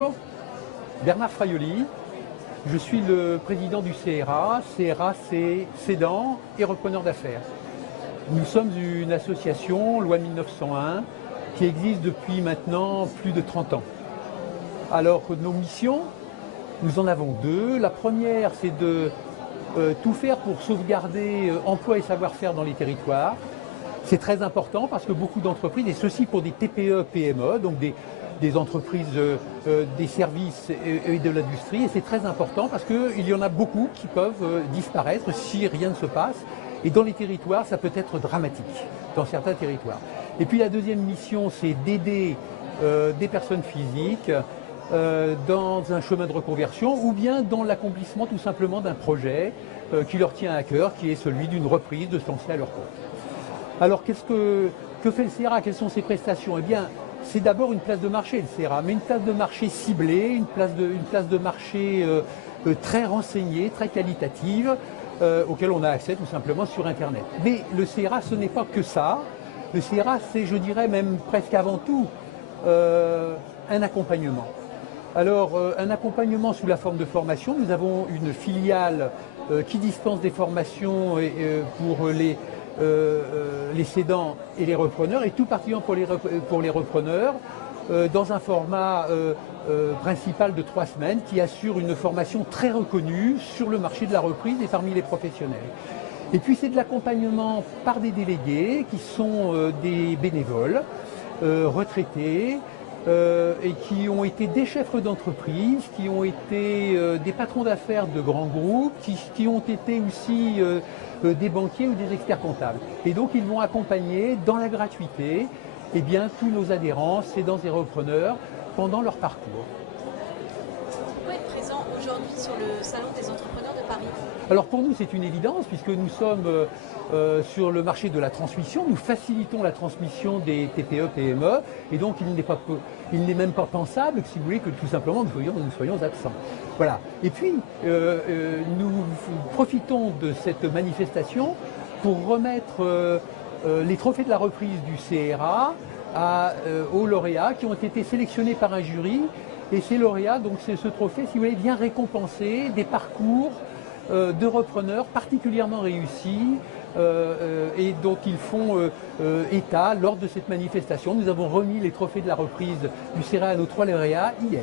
Bonjour, Bernard Fraioli, je suis le président du CRA. CRA, c'est cédant et repreneur d'affaires. Nous sommes une association, loi 1901, qui existe depuis maintenant plus de 30 ans. Alors, nos missions, nous en avons deux. La première, c'est de tout faire pour sauvegarder emploi et savoir-faire dans les territoires. C'est très important parce que beaucoup d'entreprises, et ceci pour des TPE, PME, donc des entreprises des services et de l'industrie, et c'est très important parce qu'il y en a beaucoup qui peuvent disparaître si rien ne se passe. Et dans les territoires, ça peut être dramatique, dans certains territoires. Et puis la deuxième mission, c'est d'aider des personnes physiques dans un chemin de reconversion ou bien dans l'accomplissement tout simplement d'un projet qui leur tient à cœur, qui est celui d'une reprise, de se lancer à leur compte. Alors que fait le CRA? Quelles sont ses prestations? Eh bien, c'est d'abord une place de marché, le CRA, mais une place de marché ciblée, une place de marché très renseignée, très qualitative, auquel on a accès tout simplement sur Internet. Mais le CRA, ce n'est pas que ça. Le CRA, c'est, je dirais même presque avant tout, un accompagnement. Alors, un accompagnement sous la forme de formation. Nous avons une filiale qui dispense des formations pour les cédants et les repreneurs, et tout particulièrement pour les repreneurs, dans un format principal de 3 semaines qui assure une formation très reconnue sur le marché de la reprise et parmi les professionnels. Et puis c'est de l'accompagnement par des délégués qui sont des bénévoles, retraités, et qui ont été des chefs d'entreprise, qui ont été des patrons d'affaires de grands groupes, qui ont été aussi des banquiers ou des experts comptables. Et donc ils vont accompagner dans la gratuité eh bien, tous nos adhérents, cédants et repreneurs pendant leur parcours. Pourquoi être présent aujourd'hui sur le Salon des entrepreneurs de Paris? Alors pour nous c'est une évidence puisque nous sommes sur le marché de la transmission, nous facilitons la transmission des TPE, PME et donc il n'est même pas pensable, si vous voulez, que tout simplement nous soyons absents. Voilà. Et puis nous profitons de cette manifestation pour remettre les trophées de la reprise du CRA aux lauréats qui ont été sélectionnés par un jury. Et ces lauréats, donc ce trophée, si vous voulez, vient récompenser des parcours de repreneurs particulièrement réussis et dont ils font état lors de cette manifestation. Nous avons remis les trophées de la reprise du CRA à nos 3 lauréats hier.